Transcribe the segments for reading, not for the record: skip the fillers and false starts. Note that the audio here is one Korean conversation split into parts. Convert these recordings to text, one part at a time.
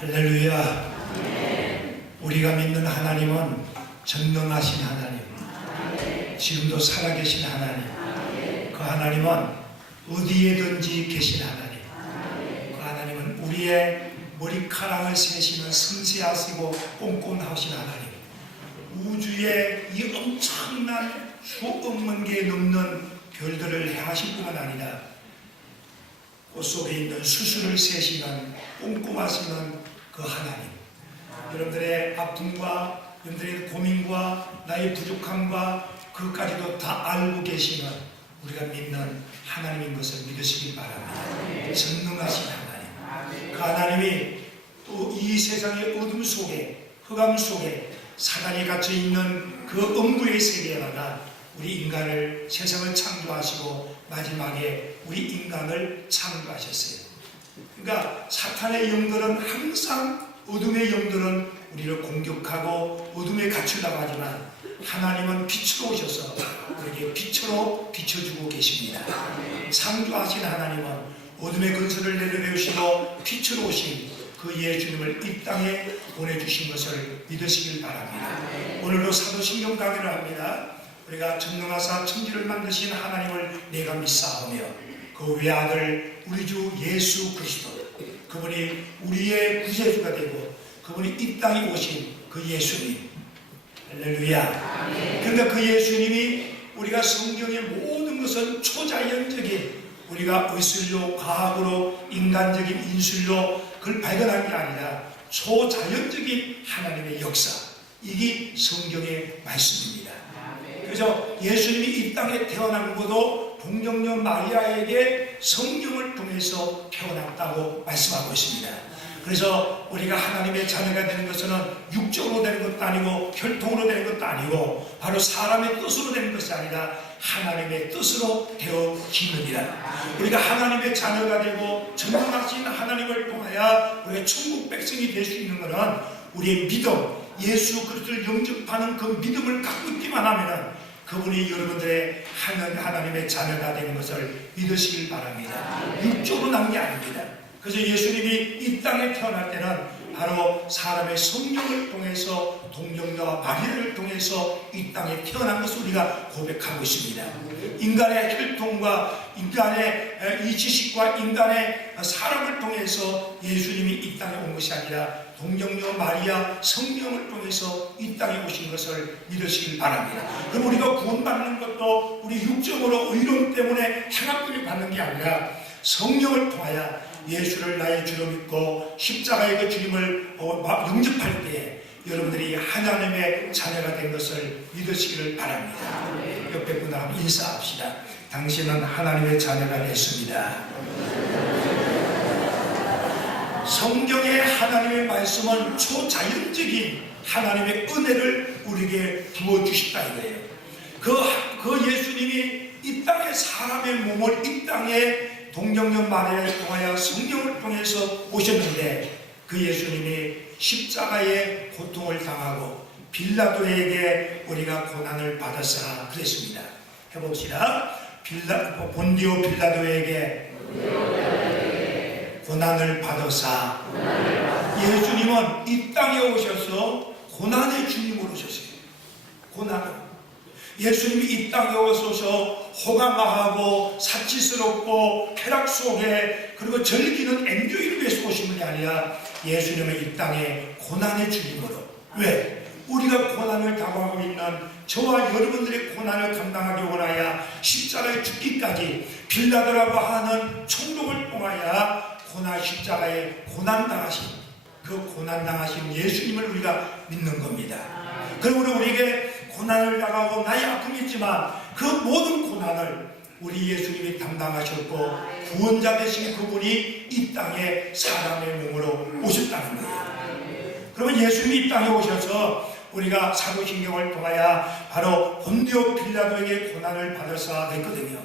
할렐루야. 우리가 믿는 하나님은 전능하신 하나님, 지금도 살아계신 하나님, 그 하나님은 어디에든지 계신 하나님, 그 하나님은 우리의 머리카락을 세시는 섬세하시고 꼼꼼하신 하나님, 우주의 이 엄청난 수억만 개 넘는 별들을 행하실 뿐만 아니라 꽃 속에 있는 수수를 세시는 꼼꼼하시는 그 하나님, 여러분들의 아픔과 여러분들의 고민과 나의 부족함과 그것까지도 다 알고 계시는 우리가 믿는 하나님인 것을 믿으시기 바랍니다. 전능하신 하나님, 그 하나님이 또 이 세상의 어둠 속에, 흑암 속에 사단이 갇혀있는 그 음부의 세계에다가 우리 인간을, 세상을 창조하시고 마지막에 우리 인간을 창조하셨어요. 그러니까 사탄의 영들은 항상, 어둠의 영들은 우리를 공격하고 어둠에 갇히려고 하지만 하나님은 빛으로 오셔서 우리에게 빛으로 비춰주고 계십니다. 창조하신 하나님은 어둠의 근처를 내려내시고 빛으로 오신 그 예수님을 이 땅에 보내주신 것을 믿으시길 바랍니다. 오늘도 사도신경 강의를 합니다. 우리가 전능하사 천지를 만드신 하나님을 내가 믿사오며 그 외아들 우리 주 예수 그리스도, 그분이 우리의 구세주가 되고 그분이 이 땅에 오신 그 예수님, 할렐루야. 그러니까 그 예수님이 우리가 성경의 모든 것은 초자연적인, 우리가 의술로, 과학으로, 인간적인 인술로 그걸 발견한 게 아니라 초자연적인 하나님의 역사, 이게 성경의 말씀입니다. 그래서 예수님이 이 땅에 태어난 것도 동정녀 마리아에게 성령을 통해서 태어났다고 말씀하고 있습니다. 그래서 우리가 하나님의 자녀가 되는 것은 육적으로 되는 것도 아니고 혈통으로 되는 것도 아니고 바로 사람의 뜻으로 되는 것이 아니라 하나님의 뜻으로 되어지느니라. 우리가 하나님의 자녀가 되고 전능하신 하나님을 통하여 우리가 천국 백성이 될 수 있는 것은 우리의 믿음, 예수 그리스도를 영접하는 그 믿음을 갖고 있기만 하면 그분이 여러분들의 하나님의 자녀가 되는 것을 믿으시길 바랍니다. 육적으로 난 게 아닙니다. 그래서 예수님이 이 땅에 태어날 때는 바로 사람의 성령을 통해서 동정녀와 마리아를 통해서 이 땅에 태어난 것을 우리가 고백하고 있습니다. 인간의 혈통과 인간의 이 지식과 인간의 사람을 통해서 예수님이 이 땅에 온 것이 아니라 동정녀 마리아 성령을 통해서 이 땅에 오신 것을 믿으시길 바랍니다. 그럼 우리가 구원받는 것도 우리 육적으로 의로움 때문에 행함들이 받는 게 아니라 성령을 통하여 예수를 나의 주로 믿고 십자가의 그 주님을 영접할 때에 여러분들이 하나님의 자녀가 된 것을 믿으시기를 바랍니다. 옆에 분과 함께 인사합시다. 당신은 하나님의 자녀가 됐습니다. 성경의 하나님의 말씀은 초자연적인 하나님의 은혜를 우리에게 부어주셨다 이거예요. 그 예수님이 이 땅에 사람의 몸을 이 땅에 동정녀 마리아를 통하여 성령을 통해서 오셨는데 그 예수님이 십자가의 고통을 당하고 빌라도에게 우리가 고난을 받았으라 그랬습니다. 해봅시다. 본디오 빌라도에게 고난을 받으사. 예수님은 이 땅에 오셔서 고난의 주님으로 오셨어요. 고난을. 예수님이 이 땅에 오셔서 호강하고 사치스럽고 쾌락 속에 그리고 즐기는 엔조이를 위해서 오신 분이 아니라 예수님은 이 땅에 고난의 주님으로. 왜? 우리가 고난을 당하고 있는 저와 여러분들의 고난을 감당하기 원하여 십자가에 죽기까지 빌라도라고 하는 총독을 통하여 십자가에 고난당하신 그 고난당하신 예수님을 우리가 믿는 겁니다. 그러므로 우리에게 고난을 당하고 나의 아픔이 있지만 그 모든 고난을 우리 예수님이 담당하셨고 구원자 되신 그분이 이 땅에 사람의 몸으로 오셨다는 거예요. 그러면 예수님이 이 땅에 오셔서 우리가 사도신경을 통하여 바로 본디오 빌라도에게 고난을 받아서 했거든요.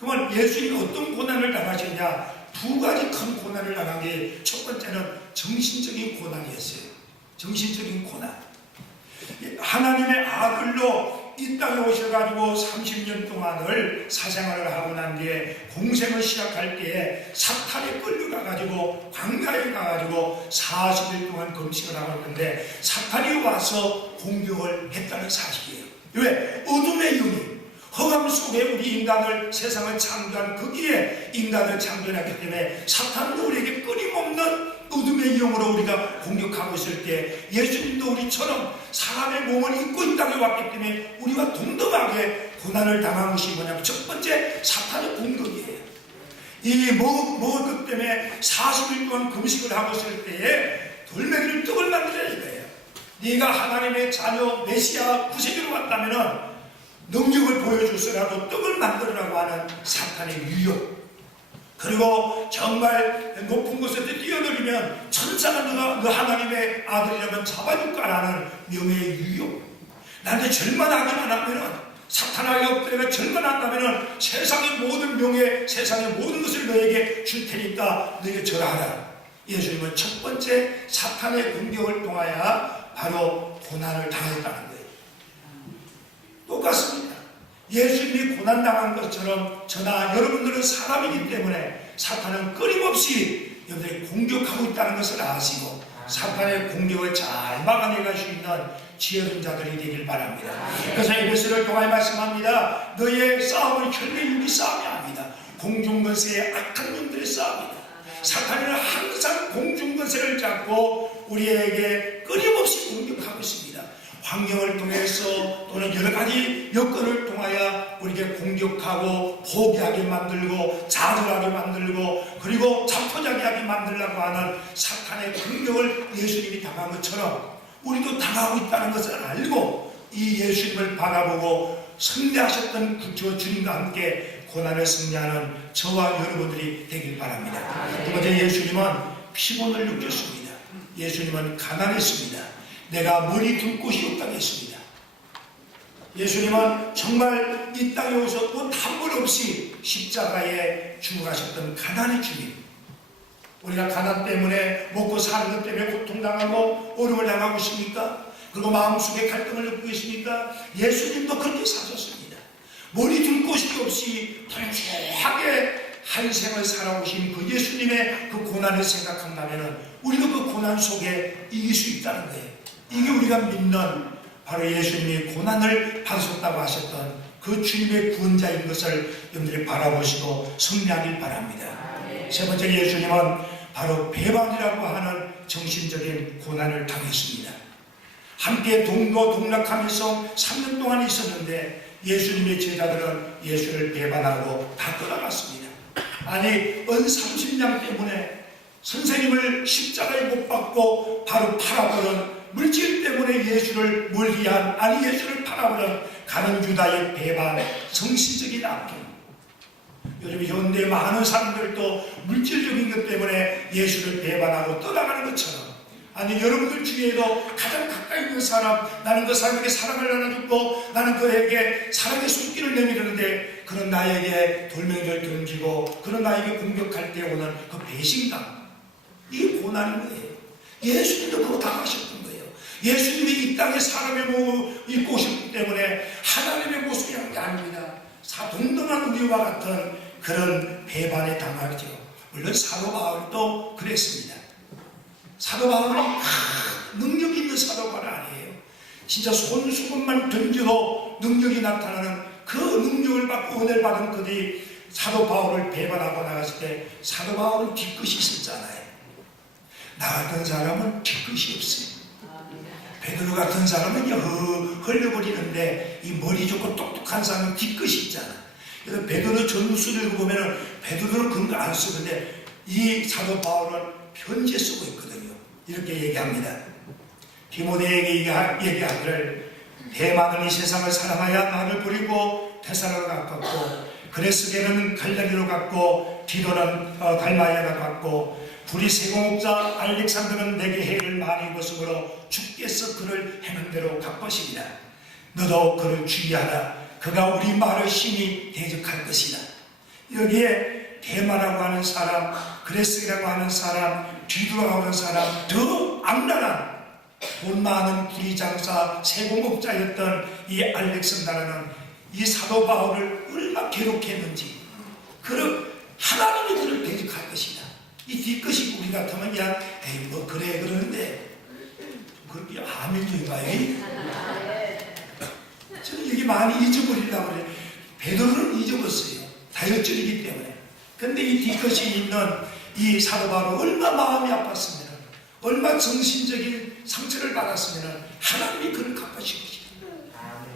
그러면 예수님이 어떤 고난을 당하셨냐? 두 가지 큰 고난을 당한 게 첫 번째는 정신적인 고난이었어요. 정신적인 고난. 하나님의 아들로 이 땅에 오셔가지고 30년 동안을 사생활을 하고 난 뒤에 공생을 시작할 때에 사탄에 끌려가가지고 광야에 가가지고 40일 동안 금식을 하고 있는데 사탄이 와서 공격을 했다는 사실이에요. 왜? 어둠의 영이 허감 속에 우리 인간을, 세상을 창조한 거기에 인간을 창조했기 때문에 사탄은 우리에게 끊임없는 어둠의 영으로 우리가 공격하고 있을 때 예수님도 우리처럼 사람의 몸을 입고 이 땅에 왔기 때문에 우리와 동등하게 고난을 당한 것이 뭐냐면 첫 번째 사탄의 공격이에요. 이 먹을 것 때문에 40일 동안 금식을 하고 있을 때에 돌멩이를 떡을 만들어야 돼요. 네가 하나님의 자녀 메시아 구세주로 왔다면은 능력을 보여주서라도 떡을 만들으라고 하는 사탄의 유혹. 그리고 정말 높은 곳에 뛰어내리면 천사가 너 하나님의 아들이라면 잡아줄 거라는 명예의 유혹. 나한테 절만하기만 하면은 사탄에게 엎드려 절만한다면은 세상의 모든 명예, 세상의 모든 것을 너에게 줄 테니까 너에게 절하라. 예수님은 첫 번째 사탄의 공격을 통하여 바로 고난을 당했다는 거예요. 똑같습니다. 예수님이 고난당한 것처럼 저나 여러분들은 사람이기 때문에 사탄은 끊임없이 여러분들이 공격하고 있다는 것을 아시고 사탄의 공격을 잘 막아내갈 수 있는 지혜로운 자들이 되길 바랍니다. 그래서 에베소를 통하여 말씀합니다. 너의 싸움은 혈내육의 싸움이 아니다. 공중권세의 악한 놈들의 싸움이다. 사탄은 항상 공중권세를 잡고 우리에게 끊임없이 공격하고 있습니다. 환경을 통해서 또는 여러 가지 여건을 통하여 우리에게 공격하고 포기하게 만들고 좌절하게 만들고 그리고 자포자기하게 만들려고 하는 사탄의 공격을 예수님이 당한 것처럼 우리도 당하고 있다는 것을 알고 이 예수님을 바라보고 승리하셨던 구주 주님과 함께 고난을 승리하는 저와 여러분들이 되길 바랍니다. 두 번째, 예수님은 피곤을 느꼈습니다. 예수님은 가난했습니다. 내가 머리 둘 곳이 없다고 했습니다. 예수님은 정말 이 땅에 오셔 옷 한 벌 없이 십자가에 죽어가셨던 가난의 주님. 우리가 가난 때문에 먹고 사는 것 때문에 고통당하고 어려움을 당하고 있습니까? 그리고 마음속에 갈등을 느끼고 있습니까? 예수님도 그렇게 사셨습니다. 머리 둘 곳이 없이 통쾌하게 한 생을 살아오신 그 예수님의 그 고난을 생각한다면 우리도 그 고난 속에 이길 수 있다는 거예요. 이게 우리가 믿는 바로 예수님이 고난을 받으셨다고 하셨던 그 주님의 구원자인 것을 여러분들이 바라보시고 승리하길 바랍니다. 세 번째, 예수님은 바로 배반이라고 하는 정신적인 고난을 당했습니다. 함께 동고동락하면서 3년 동안 있었는데 예수님의 제자들은 예수를 배반하고 다 떠나갔습니다. 아니, 은 30냥 때문에 선생님을 십자가에 못 박고 바로 팔아버린 물질 때문에 예수를 멀리한, 아니 예수를 팔아버린 가는 유다의 배반, 성신적인 아픔. 요즘 현대 많은 사람들도 물질적인 것 때문에 예수를 배반하고 떠나가는 것처럼, 아니 여러분들 주위에도 가장 가까이 있는 사람, 나는 그 사람에게 사랑을 나눠주고 나는 그에게 사랑의 손길을 내밀었는데 그런 나에게 돌멩이를 던지고 그런 나에게 공격할 때 오는 그 배신감, 이게 고난인 거예요. 예수님도 그거 당하셨던 거예요. 예수님이 이 땅에 사람의 몸을 입고 오셨기 때문에 하나님의 모습이 한 게 아닙니다. 동등한 우리와 같은 그런 배반에 당하죠. 물론 사도 바울도 그랬습니다. 사도 바울은 능력 있는 사도 바울 아니에요. 진짜 손수건만 던져도 능력이 나타나는 그 능력을 받고 은혜를 받은 그들이 사도 바울을 배반하고 나갔을 때 사도 바울은 뒤끝이 있었잖아요. 나 같은 사람은 뒤끝이 없어요. 베드로 같은 사람은 흘려버리는데 이 머리 좋고 똑똑한 사람은 뒤끝이 있잖아. 그래서 베드로 전후서를 보면은 베드로는 그런 거 안 쓰는데 이 사도 바울은 편지에 쓰고 있거든요. 이렇게 얘기합니다. 디모데에게 얘기하기를 대마는 이 세상을 사랑하여 나를 버리고 테살로로 갔고 그레스게는 갈릴리로 갔고 디도는 달마야가 갔고 불이 세공업자 알렉산더는 내게 해를 많이 입었으므로 주께서 그를 해는 대로 갚으시리라. 너도 그를 주의하라. 그가 우리 말을 심히 대적할 것이다. 여기에 대마라고 하는 사람, 그레스라고 하는 사람, 디도라고 하는 사람, 더 악랄한 돈 많은 구리장사 세공업자였던 이 알렉산더라는 이 사도 바울을 얼마나 괴롭혔는지, 그럼 하나님이 그를 대적할 것이다. 이 뒤끝이 우리 같으면 그냥 에이 뭐 그래 그러는데 그렇게 아멘인가요? 저는 여기 많이 잊어버리려고 그래요. 베드로는 잊어버렸어요. 다혈질이기 때문에. 근데 이 뒤끝이 있는 이 사도 바울은 얼마나 마음이 아팠으면, 얼마나 정신적인 상처를 받았으면 하나님이 그를 갚아주신 것이다.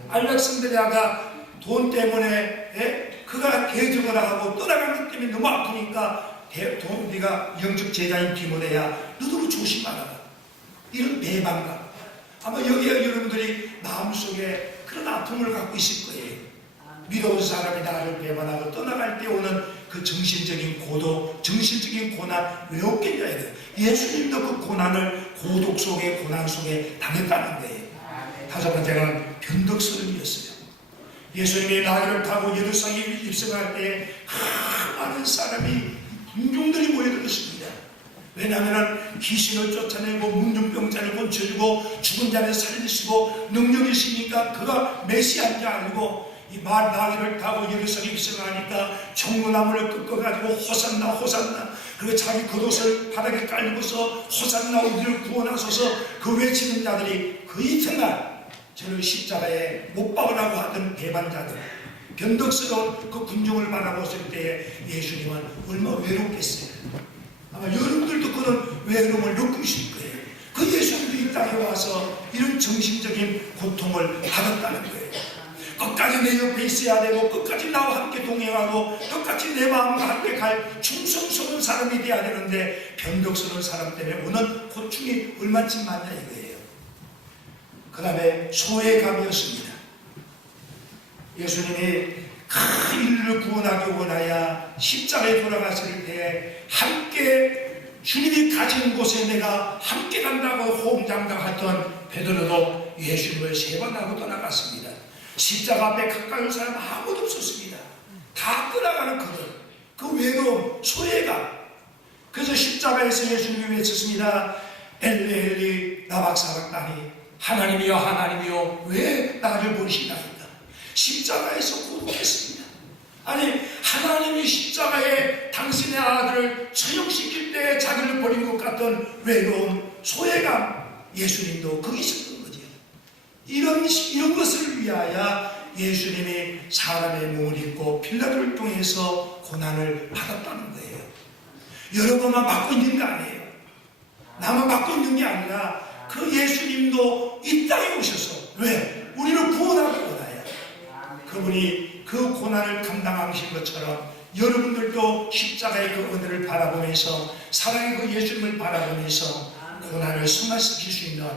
알렉산드리아가 돈 때문에 그가 대적을 하고 떠나간 것 때문에 너무 아프니까 네가 영적 제자인 디모데야 너도 조심하라, 이런 배반감. 아마 여기에 여러분들이 마음속에 그런 아픔을 갖고 있을 거예요. 믿어온 사람이 나를 배반하고 떠나갈 때 오는 그 정신적인 고독, 정신적인 고난 왜 없겠냐 이거예요. 예수님도 그 고난을 고독 속에 고난 속에 당했다는 거예요. 다섯 번째는 변덕스러움이었어요. 예수님이 나귀를 타고 예루살렘에 입성할 때 많은 사람이 군중들이 모여들었습니다. 왜냐하면 귀신을 쫓아내고 문둥병자를 고쳐주고 죽은 자를 살리시고 능력이 있으니까 그가 메시아인지 알고 이 나귀를 타고 예루살렘에 입성하니까 종로나무를 꺾어가지고 호산나 호산나, 그리고 자기 겉옷을 바닥에 깔고서 호산나 우리를 구원하소서 그 외치는 자들이 그 이튿날 저를 십자가에 못 박으라고 하던 배반자들, 변덕스러운 그 군중을 바라보실 때에 예수님은 얼마나 외롭겠어요. 아마 여러분들도 그런 외로움을 느끼실 거예요. 그 예수님도 이 땅에 와서 이런 정신적인 고통을 받았다는 거예요. 끝까지 내 옆에 있어야 되고, 끝까지 나와 함께 동행하고, 끝까지 내 마음과 함께 갈 충성스러운 사람이 되어야 되는데 변덕스러운 사람 때문에 오는 고충이 얼마쯤 많냐 이거예요. 그 다음에 소외감이었습니다. 예수님이 큰 인류를 구원하기 원하여 십자가에 돌아갔을 때 함께 주님이 가진 곳에 내가 함께 간다고 호응장담했던 베드로도 예수님을 3번 하고 떠나갔습니다. 십자가 앞에 가까이 온 사람 아무도 없었습니다. 다 떠나가는 그 외로움, 소외감. 그래서 십자가에서 예수님이 외쳤습니다. 엘리 엘리 나박사박다니, 하나님이여 하나님이여 왜 나를 버리시나이까. 십자가에서 고독했습니다. 아니 하나님이 십자가에 당신의 아들을 처형시킬 때 자기를 버린 것 같은 외로움, 소외감, 예수님도 거기 있었던 거죠. 이런 것을 위하여 예수님이 사람의 몸을 입고 빌라도를 통해서 고난을 받았다는 거예요. 여러분만 받고 있는 거 아니에요. 나만 받고 있는 게 아니라 그 예수님도 이 땅에 오셔서 왜? 우리를 구원하기 원하여 그분이 그 고난을 감당하신 것처럼 여러분들도 십자가의 그 은혜를 바라보면서 사랑의 그 예수님을 바라보면서 고난을 승화시킬 수 있는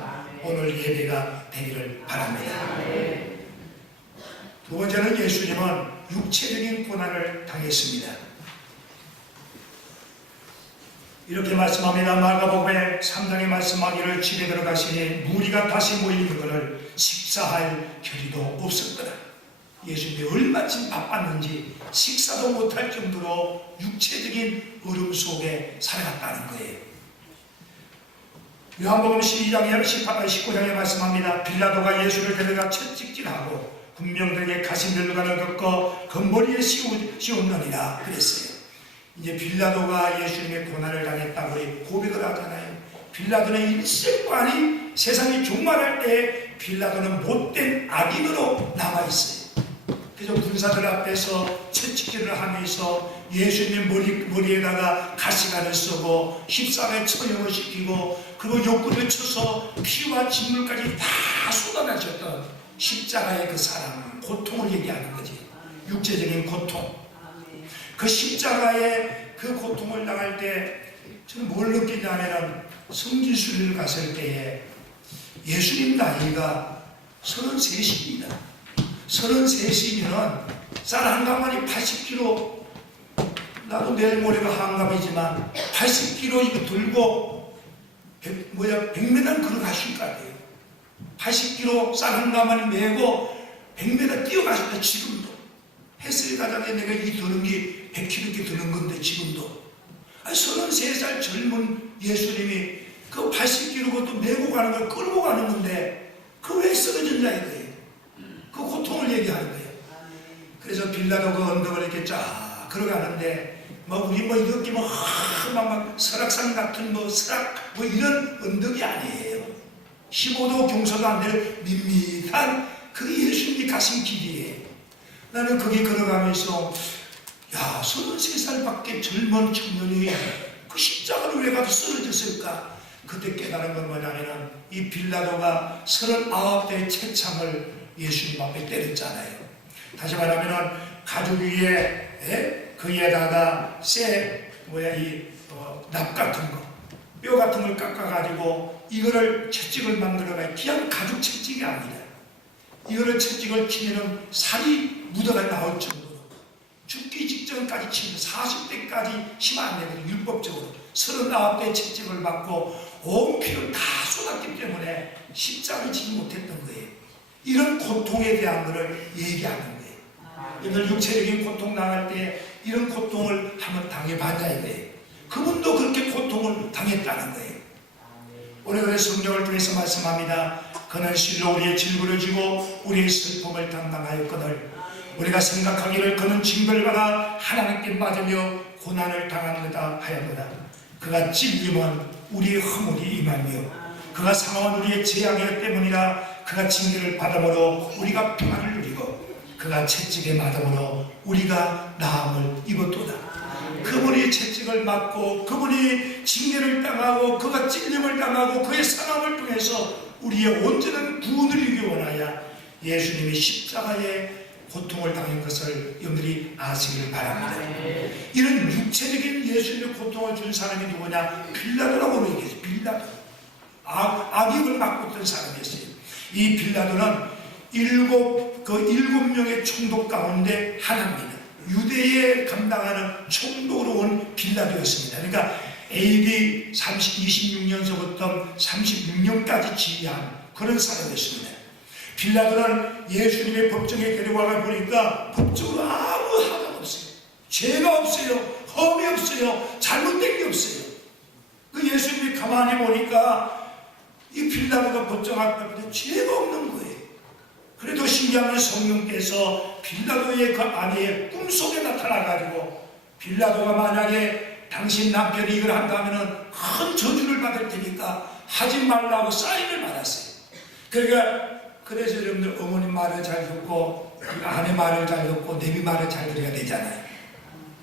오늘 예배가 되기를 바랍니다. 두 번째는 예수님은 육체적인 고난을 당했습니다. 이렇게 말씀합니다. 마가복음의 3장에 말씀하기를 집에 들어가시니 무리가 다시 모이는 것을 식사할 겨리도 없었더라. 예수님이 얼마쯤 바빴는지 식사도 못할 정도로 육체적인 어려움 속에 살아갔다는 거예요. 요한복음 12장에 19장에 말씀합니다. 빌라도가 예수를 데려가 채찍질하고 군병들에게 가시면류관을 걷고 금머리에 씌웠느니라 그랬어요. 이제 빌라도가 예수님의 고난을 당했다고 고백을 하잖아요. 빌라도는 일생관이 세상이 종말할 때 빌라도는 못된 악인으로 남아있어요. 그래서 군사들 앞에서 채찍질을 하면서 예수님의 머리에다가 가시관을 쓰고 십자가에 처형을 시키고 그리고 욕구를 쳐서 피와 진물까지 다 쏟아내셨던 십자가의 그 사랑, 고통을 얘기하는 거지. 육체적인 고통. 그 십자가의 그 고통을 당할 때 저는 뭘 느끼냐면 성지순례를 갔을 때에 예수님 나이가 33입니다. 33이면 쌀 한 가마니 80kg, 나도 내일 모레가 한갑이지만 80kg 이거 들고 100m 걸어가실 거 아니에요. 80kg 쌀 한 가마니 메고 100m 뛰어가실 때 지금도 헬스를 가자니 내가 이 드는 게 100kg 드는 건데 지금도 33살 젊은 예수님이 그 80kg 것도 메고 가는 걸 끌고 가는 건데 그 왜 쓰러졌냐 이거예요. 그 고통을 얘기하는 거예요. 그래서 빌라도 그 언덕을 이렇게 쫙 걸어가는데 우리 이렇게 막 설악산 같은 설악 이런 언덕이 아니에요. 15도 경사도 안 되는 밋밋한 그 예수님이 가신 길이에요. 나는 거기 걸어가면서 33살밖에 젊은 청년이 그 십자가를 왜 가서 쓰러졌을까? 그때 깨달은 건 뭐냐면은 이 빌라도가 39대의 채창을 예수님 앞에 때렸잖아요. 다시 말하면은 가죽 위에 거기에다가 납 같은 거, 뼈 같은 걸 깎아가지고 이거를 채찍을 만들어가지고 그냥 가죽 채찍이 아니다. 이거를 채찍을 치면은 살이 묻어가 나올 정도로 죽기 직전까지 치면 40대까지 치면 안 되거든요. 율법적으로 39대 채찍을 받고 온 피를 다 쏟았기 때문에 십자가를 지지 못했던 거예요. 이런 고통에 대한 것을 얘기하는 거예요. 여러분 육체적인 고통 당할 때 이런 고통을 한번 당해봤냐 이거예요. 그분도 그렇게 고통을 당했다는 거예요. 오늘 그래서 성경을 통해서 말씀합니다. 그는 실로 우리의 질고를 지고 우리의 슬픔을 담당하였거늘 우리가 생각하기를 그는 징벌을 받아 하나님께 맞으며 고난을 당하는다 하였노라. 그가 찔림은 우리의 허물이 임하며 그가 상함은 우리의 죄악이었기 때문이라. 그가 징계를 받음으로 우리가 평안을 누리고 그가 채찍에 맞음으로 우리가 나음을 입었도다. 그분이 채찍을 맞고 그분이 징계를 당하고 그가 찔림을 당하고 그의 상함을 통해서 우리의 온전한 구원을 이루기 원하여 예수님이 십자가에 고통을 당한 것을 여러분들이 아시기를 바랍니다. 이런 육체적인 예수님의 고통을 준 사람이 누구냐? 빌라도라고 얘기했어요. 빌라도. 악역을 맡고 있던 사람이었어요. 이 빌라도는 일곱 명의 총독 가운데 하나입니다. 유대에 감당하는 총독으로 온 빌라도였습니다. 그러니까 AD 26년서부터 36년까지 지휘한 그런 사람이었습니다. 빌라도는 예수님의 법정에 데려와가 보니까 법적으로 아무 하나가 없어요. 죄가 없어요. 험이 없어요. 잘못된 게 없어요. 그 예수님이 가만히 보니까 이 빌라도가 법정 앞에 죄가 없는 거예요. 그래도 신기한 건 성령께서 빌라도의 그 아내의 꿈속에 나타나가지고 빌라도가 만약에 당신 남편이 이걸 한다면 큰 저주를 받을 테니까 하지 말라고 사인을 받았어요. 그래서 여러분들 어머님 말을 잘 듣고 아내 말을 잘 듣고 내비 말을 잘 들어야 되잖아요.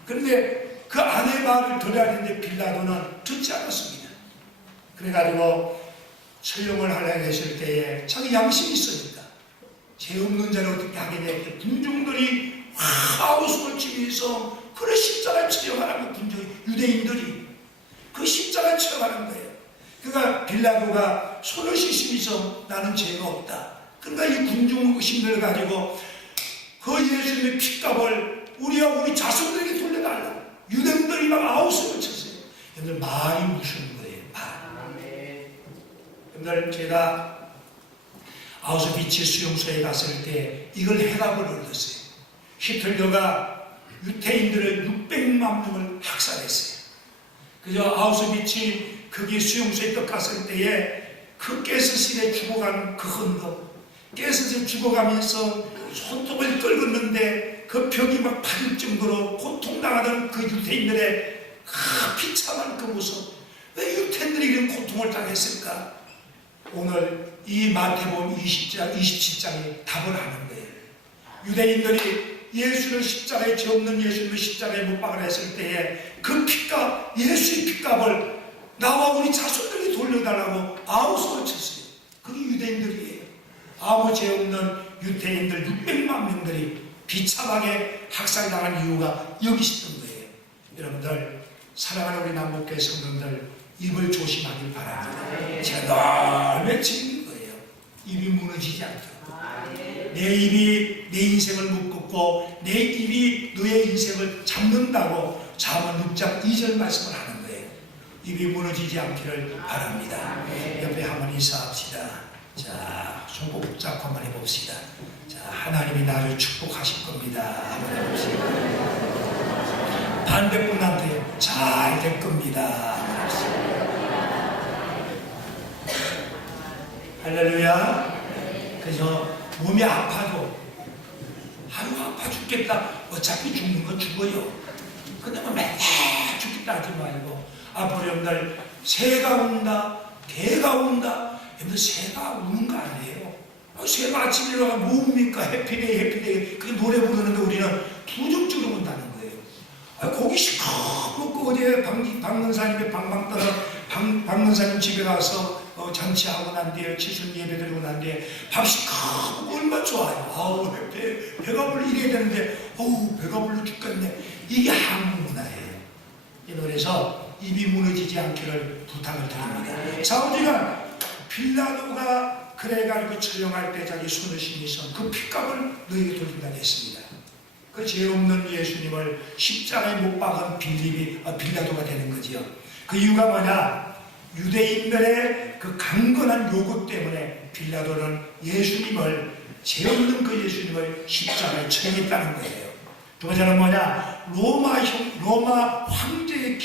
그런데 그 아내 말을 들어야 되는데 빌라도는 듣지 않았습니다. 그래가지고 처형을 하려 했을 때에 자기 양심이 있으니까 죄 없는 자를 어떻게 하게 되겠게 군중들이 웃음을 치면서 그래 십자가에 처형하라고 유대인들이 그 십자가에 처형하는 거예요. 그러니까 빌라도가 손을 씻으면서 나는 죄가 없다. 그러니까 이 군중 의심들을 가지고 그 예수님의 핏값을 우리와 우리 자손들에게 돌려달라. 유대인들이 막 아우성을 쳤어요. 여러분들 말이 무슨 거예요? 말. 여러분들 제가 아우슈비츠 수용소에 갔을 때 이걸 해답을 얻었어요. 히틀러가 유태인들을 600만 명을 학살했어요. 그저 아우슈비츠 거기 수용소에 딱 갔을 때에 그 가스실에 죽어가는 그 흔적, 가스실에 죽어가면서 손톱을 긁었는데 그 벽이 막 파질 정도로 고통당하던 그 유태인들의 비참한 그 모습, 왜 유태인들이 이런 고통을 당했을까? 오늘 이 마태복음 27장에 답을 하는 거예요. 유대인들이 예수를 십자가에 죄 없는 예수님을 십자가에 못 박아 했을 때에 그 핏값, 예수의 핏값을 나와 우리 자손들에게 돌려달라고 아우성을 쳤어요. 그게 유대인들이에요. 아무 죄 없는 유대인들 600만 명들이 비참하게 학살당한 이유가 여기 있었던 거예요. 여러분들 사랑하는 우리 남북교회 성도들 입을 조심하길 바랍니다. 제가 늘 외치는 거예요. 입이 무너지지 않도록. 내 입이 내 인생을 묶고 내 입이 너의 인생을 잡는다고 잠언 6장 2절 말씀을 하는 거예요. 입이 무너지지 않기를 바랍니다. 옆에 한번 인사합시다. 자, 손 꼭 잡고 한번 해봅시다. 자, 하나님이 나를 축복하실 겁니다. 한번 해봅시다. 반대분한테 잘 될 겁니다. 한번 해봅시다. 할렐루야. 그래서 몸이 아파도 아유 아파 죽겠다. 어차피 죽는 건 죽어요. 근데 뭐 맨날 죽겠다 하지 말고 앞으로 여러분들 새가 운다, 개가 운다. 여러분들 새가 우는 거 아니에요. 새가 아침에 일어나가 뭐 웁니까? 해피데이 해피데이 그 노래 부르는데 우리는 부정적으로 운다는 거예요. 고기 시커 먹고 어디에 박문사님의 방방 떠서 박문사님 집에 가서 잔치하고 난 뒤에 칠순 예배 드리고 난 뒤에 밥 시커 먹고 얼마나 좋아요. 아우 배가 불러 이래야 되는데 어우 배가 불러 죽겠네. 이게 한국 문화예요. 그래서 입이 무너지지 않기를 부탁을 드립니다. 자, 우리가 빌라도가 그래가지고 처형할 때 자기 손을 신이서 그 핏값을 너에게 돌린다고 했습니다. 그 죄 없는 예수님을 십자가에 못 박은 빌라도가 되는 거지요. 그 이유가 뭐냐? 유대인들의 그 강건한 요구 때문에 빌라도는 예수님을 죄 없는 그 예수님을 십자가에 처형했다는 거예요. 두 번째는 뭐냐? 로마 황제의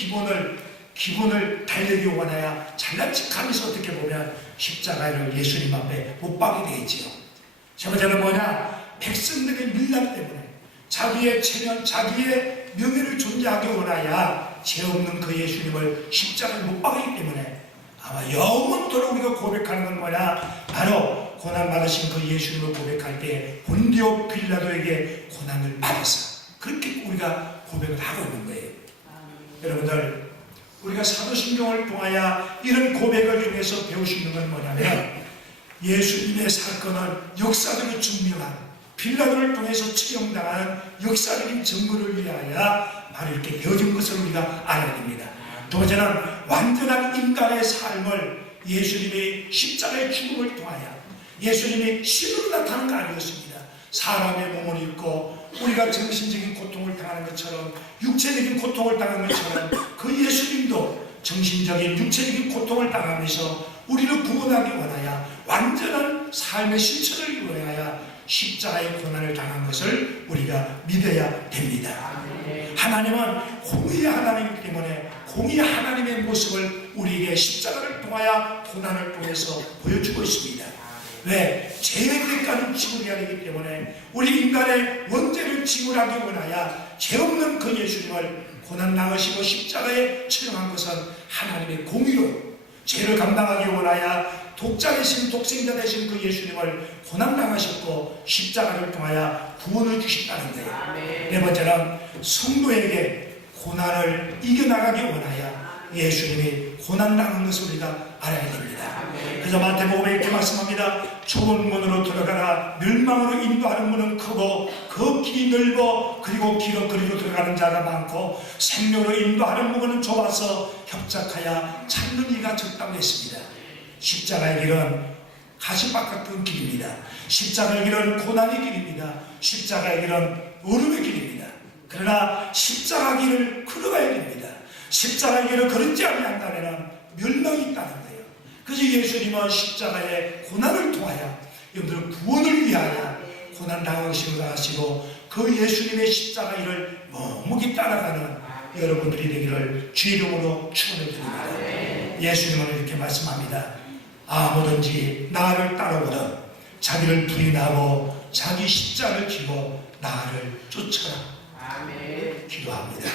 기본을 달래기 원하여 잘난 척하면서 어떻게 보면 십자가를 예수님 앞에 못 박게 되지요. 세 번째는 뭐냐? 백성들의 밀락 때문에 자기의 체면, 자기의 명예를 존재하기 원하여 죄 없는 그 예수님을 십자가에 못 박기 때문에 아마 영원토록 우리가 고백하는 건 뭐냐? 바로 고난받으신 그 예수님을 고백할 때 본디오 빌라도에게 고난을 받아서 그렇게 우리가 고백을 하고 있는 거예요. 여러분들 우리가 사도신경을 통하여 이런 고백을 통해서 배울 수 있는 건 뭐냐면 예수님의 사건은 역사적으로 증명한 빌라도를 통해서 처형당하는 역사적인 증거를 위하여 바로 이렇게 되어진 것을 우리가 알아야 됩니다. 두 번째는 완전한 인간의 삶을 예수님의 십자가의 죽음을 통하여 예수님이 신으로 나타난 거 아니었습니다. 사람의 몸을 입고 우리가 정신적인 고통을 당하는 것처럼 육체적인 고통을 당하는 것처럼 그 예수님도 정신적인 육체적인 고통을 당하면서 우리를 구원하기 원하여 완전한 삶의 실천을 위하여 십자가의 고난을 당한 것을 우리가 믿어야 됩니다. 하나님은 공의의 하나님이기 때문에 공의의 하나님의 모습을 우리에게 십자가를 통하여 고난을 통해서 보여주고 있습니다. 왜? 죄의 대가는 지불해야 되기 때문에 우리 인간의 원죄를 지불하기 원하여 죄 없는 그 예수님을 고난 당하시고 십자가에 처형한 것은 하나님의 공의로 죄를 감당하기 원하여 독자 되신 독생자 되신 그 예수님을 고난 당하셨고 십자가를 통하여 구원을 주셨다는 거예요. 네 번째는 성도에게 고난을 이겨나가기 원하여 예수님이 고난 당한 것을 우리가 알아야 됩니다. 그래서 마태복음에 이렇게 말씀합니다. 좁은 문으로 들어가라. 멸망으로 인도하는 문은 크고 그 길이 넓어 그리고 길어 그리로 들어가는 자가 많고 생명으로 인도하는 문은 좁아서 협착하여 찾는 이가 적다고 했습니다. 십자가의 길은 가시밭 같은 길입니다. 십자가의 길은 고난의 길입니다. 십자가의 길은 어려움의 길입니다. 그러나 십자가 길을 걸어가야 됩니다. 십자가의 길을 걸지 않는다면 멸망이 있다는 거예요. 그래서 예수님은 십자가의 고난을 통하여 여러분들 구원을 위하여 고난 당하시고 그 예수님의 십자가 길을 묵묵히 따라가는 여러분들이 되기를 주의 이름으로 축원을 드립니다. 예수님은 이렇게 말씀합니다. 아무든지 나를 따르거든 자기를 부인하고 자기 십자를 지고 나를 쫓아라. 기도합니다.